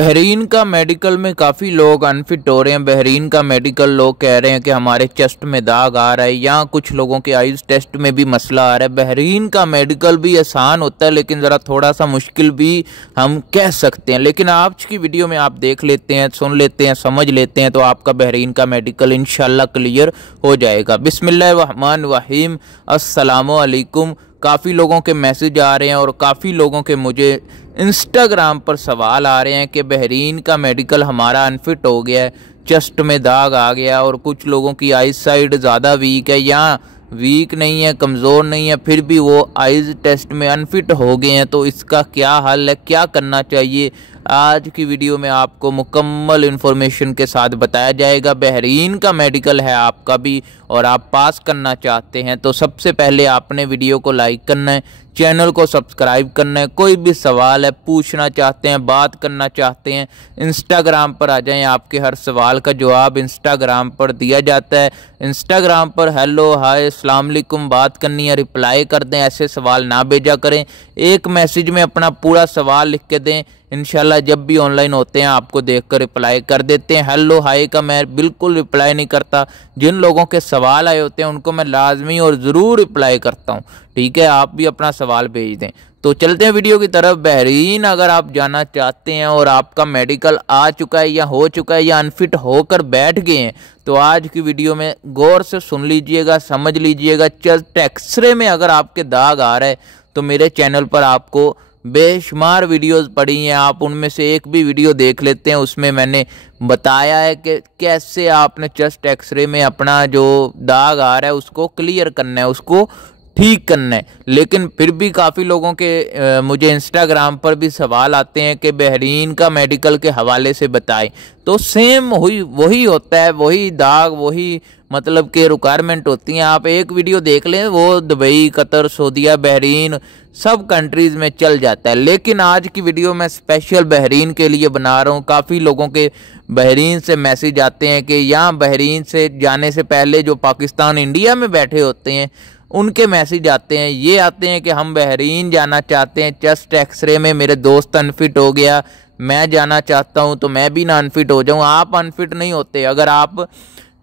Bahrain का medical में काफ़ी लोग अनफिट हो रहे हैं। बहरीन का मेडिकल लोग कह रहे हैं कि हमारे चेस्ट में दाग आ रहा है, या कुछ लोगों के आइज़ टेस्ट में भी मसला आ रहा है। बहरीन का मेडिकल भी आसान होता है, लेकिन ज़रा थोड़ा सा मुश्किल भी हम कह सकते हैं। लेकिन आज की वीडियो में आप देख लेते हैं, सुन लेते हैं, समझ लेते हैं, तो आपका बहरीन का मेडिकल इंशाल्लाह क्लियर हो जाएगा। बिस्मिल्लाहिर्रहमानिर्रहीम, अस्सलामु अलैकुम। काफ़ी लोगों के मैसेज आ रहे हैं और काफ़ी लोगों के मुझे इंस्टाग्राम पर सवाल आ रहे हैं कि बहरीन का मेडिकल हमारा अनफिट हो गया है, चेस्ट में दाग आ गया, और कुछ लोगों की आइज साइड ज़्यादा वीक है या वीक नहीं है, कमज़ोर नहीं है, फिर भी वो आइज़ टेस्ट में अनफिट हो गए हैं। तो इसका क्या हल है, क्या करना चाहिए, आज की वीडियो में आपको मुकम्मल इन्फॉर्मेशन के साथ बताया जाएगा। बहरीन का मेडिकल है आपका भी और आप पास करना चाहते हैं तो सबसे पहले आपने वीडियो को लाइक करना है, चैनल को सब्सक्राइब करना है। कोई भी सवाल है, पूछना चाहते हैं, बात करना चाहते हैं, इंस्टाग्राम पर आ जाएं। आपके हर सवाल का जवाब इंस्टाग्राम पर दिया जाता है। इंस्टाग्राम पर हेलो, हाय, अस्सलाम वालेकुम बात करनी है, रिप्लाई कर दें। ऐसे सवाल ना भेजा करें, एक मैसेज में अपना पूरा सवाल लिख के दें। इंशाल्लाह जब भी ऑनलाइन होते हैं आपको देखकर रिप्लाई कर देते हैं। हेलो हाय का मैं बिल्कुल रिप्लाई नहीं करता, जिन लोगों के सवाल आए होते हैं उनको मैं लाजमी और ज़रूर रिप्लाई करता हूं। ठीक है, आप भी अपना सवाल भेज दें। तो चलते हैं वीडियो की तरफ। बहरीन अगर आप जाना चाहते हैं और आपका मेडिकल आ चुका है या हो चुका है या अनफिट होकर बैठ गए हैं, तो आज की वीडियो में गौर से सुन लीजिएगा, समझ लीजिएगा। चेस्ट एक्सरे में अगर आपके दाग आ रहा है तो मेरे चैनल पर आपको बेशुमार वीडियोस पड़ी हैं, आप उनमें से एक भी वीडियो देख लेते हैं। उसमें मैंने बताया है कि कैसे आपने चेस्ट एक्सरे में अपना जो दाग आ रहा है उसको क्लियर करना है, उसको ठीक करना है। लेकिन फिर भी काफ़ी लोगों के मुझे इंस्टाग्राम पर भी सवाल आते हैं कि बहरीन का मेडिकल के हवाले से बताएं। तो सेम वही होता है, वही दाग, वही मतलब कि रिक्वायरमेंट होती हैं। आप एक वीडियो देख लें, वो दुबई, कतर, सऊदीया, बहरीन सब कंट्रीज़ में चल जाता है। लेकिन आज की वीडियो मैं स्पेशल बहरीन के लिए बना रहा हूँ। काफ़ी लोगों के बहरीन से मैसेज आते हैं कि यहाँ बहरीन से जाने से पहले जो पाकिस्तान, इंडिया में बैठे होते हैं उनके मैसेज आते हैं। ये आते हैं कि हम बहरीन जाना चाहते हैं, चेस्ट एक्सरे में मेरे दोस्त अनफिट हो गया, मैं जाना चाहता हूं तो मैं भी ना अनफिट हो जाऊं। आप अनफिट नहीं होते। अगर आप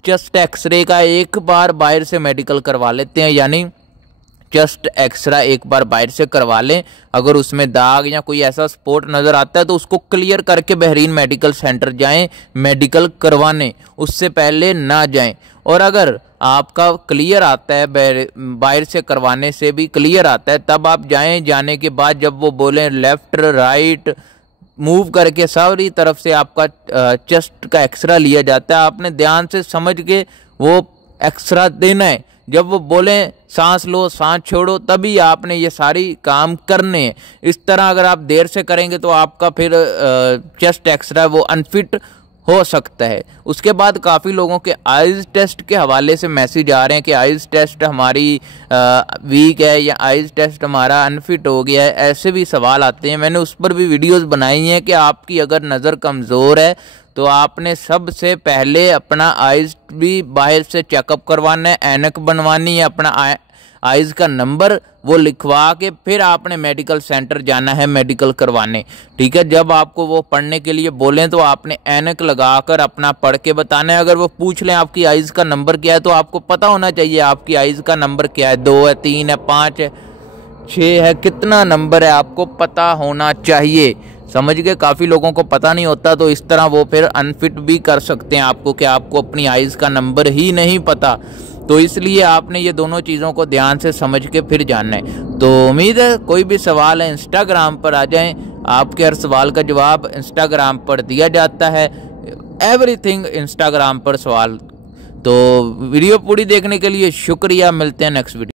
चेस्ट एक्सरे का एक बार बाहर से मेडिकल करवा लेते हैं, यानी चेस्ट एक्सरा एक बार बाहर से करवा लें, अगर उसमें दाग या कोई ऐसा स्पॉट नज़र आता है तो उसको क्लियर करके बहरीन मेडिकल सेंटर जाएं मेडिकल करवाने, उससे पहले ना जाएं। और अगर आपका क्लियर आता है, बाहर से करवाने से भी क्लियर आता है, तब आप जाएं। जाने के बाद जब वो बोलें लेफ़्ट राइट मूव करके सारी तरफ से आपका चेस्ट का एक्सरा लिया जाता है। आपने ध्यान से समझ के वो एक्सरा देना है। जब वो बोलें सांस लो, सांस छोड़ो, तभी आपने ये सारी काम करने हैं। इस तरह अगर आप देर से करेंगे तो आपका फिर चेस्ट एक्सरा वो अनफिट हो सकता है। उसके बाद काफ़ी लोगों के आइज़ टेस्ट के हवाले से मैसेज आ रहे हैं कि आइज़ टेस्ट हमारी वीक है या आइज़ टेस्ट हमारा अनफिट हो गया है, ऐसे भी सवाल आते हैं। मैंने उस पर भी वीडियोस बनाई हैं कि आपकी अगर नज़र कमज़ोर है तो आपने सबसे पहले अपना आइज़ भी बाहर से चेकअप करवाना है, ऐनक बनवानी है, अपना आइज़ का नंबर वो लिखवा के फिर आपने मेडिकल सेंटर जाना है मेडिकल करवाने। ठीक है, जब आपको वो पढ़ने के लिए बोलें तो आपने ऐनक लगाकर अपना पढ़ के बताना है। अगर वो पूछ लें आपकी आइज़ का नंबर क्या है तो आपको पता होना चाहिए आपकी आइज़ का नंबर क्या है, 2 है, 3 है, 5 है, 6 है, कितना नंबर है आपको पता होना चाहिए। समझ गए? काफ़ी लोगों को पता नहीं होता, तो इस तरह वो फिर अनफिट भी कर सकते हैं आपको कि आपको अपनी आइज़ का नंबर ही नहीं पता। तो इसलिए आपने ये दोनों चीज़ों को ध्यान से समझ के फिर जानना है। तो उम्मीद है कोई भी सवाल है इंस्टाग्राम पर आ जाएं, आपके हर सवाल का जवाब इंस्टाग्राम पर दिया जाता है। एवरीथिंग इंस्टाग्राम पर सवाल। तो वीडियो पूरी देखने के लिए शुक्रिया, मिलते हैं नेक्स्ट वीडियो।